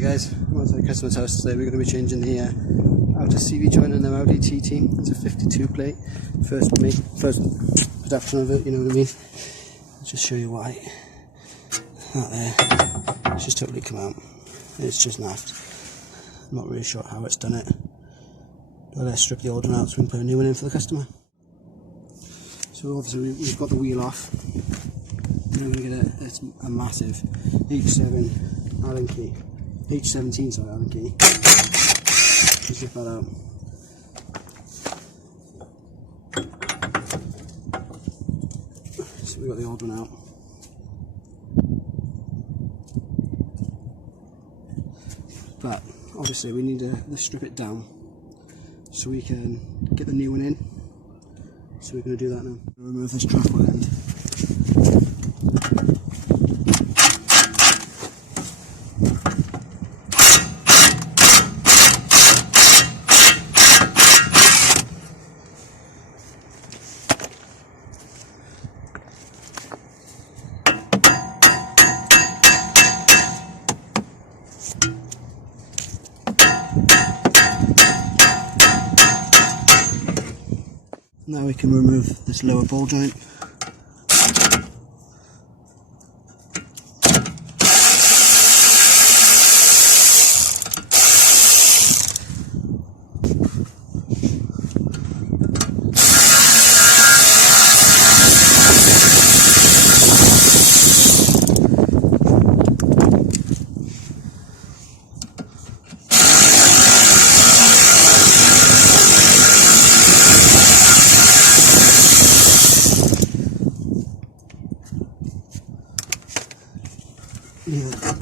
Hey guys, I'm at the customer's house today. We're going to be changing the outer CV joint in the Audi TT. It's a 52 plate, first production of it, you know what I mean. I'll just show you why. That there, it's just totally come out. It's just naffed. I'm not really sure how it's done it. But let's strip the old one out so we can put a new one in for the customer. So obviously we've got the wheel off. Now we're going to get a massive H7 Allen key. H17, sorry, Allen key. Just slip that out. So we've got the old one out. But obviously we need to strip it down so we can get the new one in. So we're going to do that now. Remove this trapwell end. Now we can remove this lower ball joint.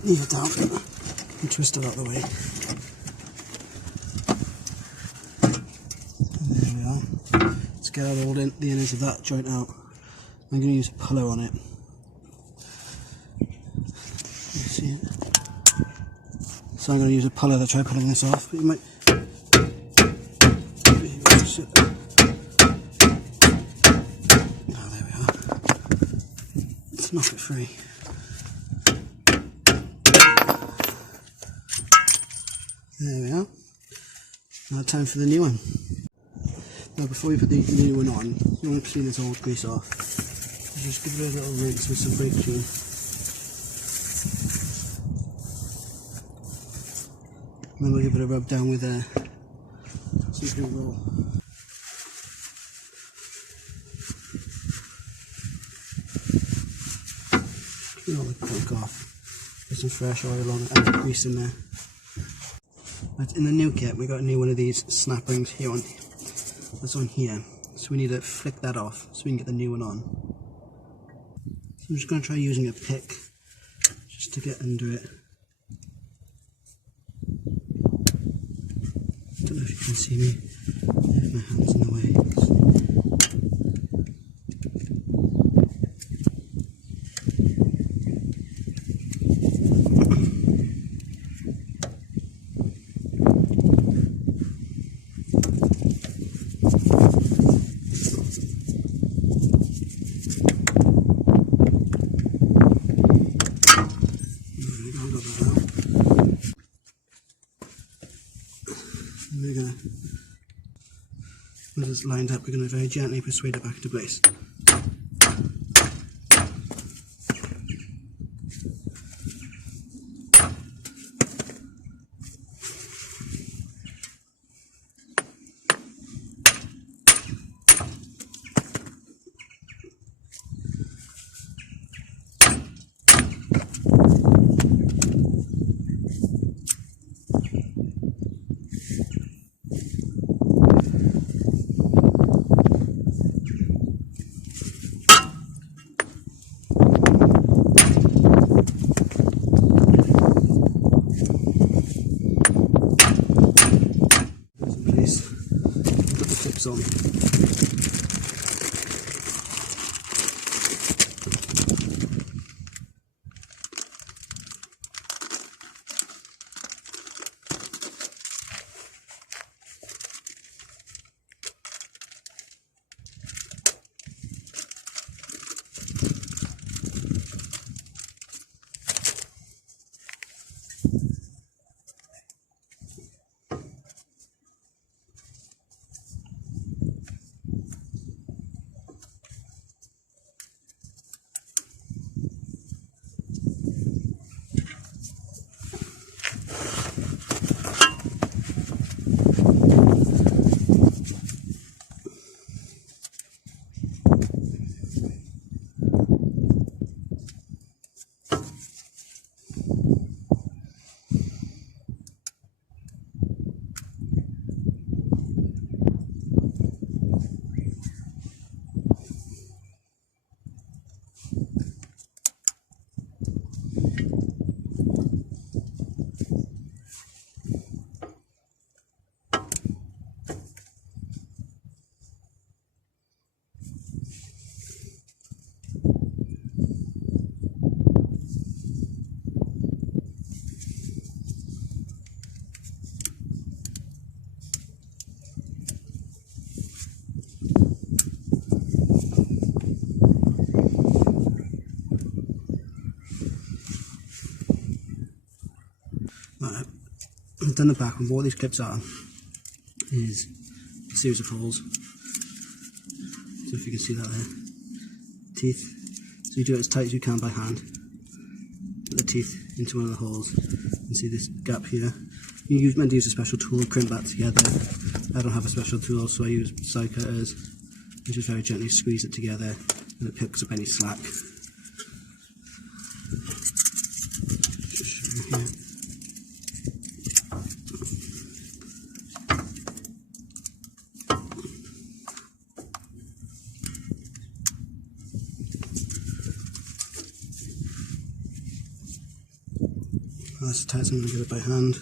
Leave it down and twist it out of the way. And there we are. Let's get all the innards of that joint out. I'm going to use a puller on it. You see it? So I'm going to use a puller to try pulling this off. But you might. Oh, there we are. Let's knock it free. There we are. Now time for the new one. Now before you put the new one on, you want to clean this old grease off. Just give it a little rinse with some brake clean. And then we'll give it a rub down with some blue roll. Clean all the gunk off. Get some fresh oil on it and the grease in there. But in the new kit, we got a new one of these snap rings here on. That's on here. So we need to flick that off so we can get the new one on. So I'm just going to try using a pick just to get under it. Don't know if you can see me. If my hand's in the way. Once it's lined up, we're going to very gently persuade it back into place. Put the clips on. Right, I've done the back, and what these clips are is a series of holes. So if you can see that there, teeth. So you do it as tight as you can by hand. Put the teeth into one of the holes, and see this gap here. You're meant to use a special tool to crimp that together. I don't have a special tool, so I use side cutters and just very gently squeeze it together, and it picks up any slack. Just show you here. That's tight, so I'm going to get it by hand.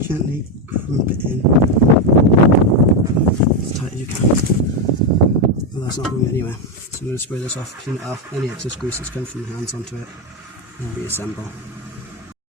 Gently crump it in as tight as you can. Well, that's not going anywhere, so I'm going to spray this off, clean it off, any excess grease that's come from the hands onto it, and reassemble.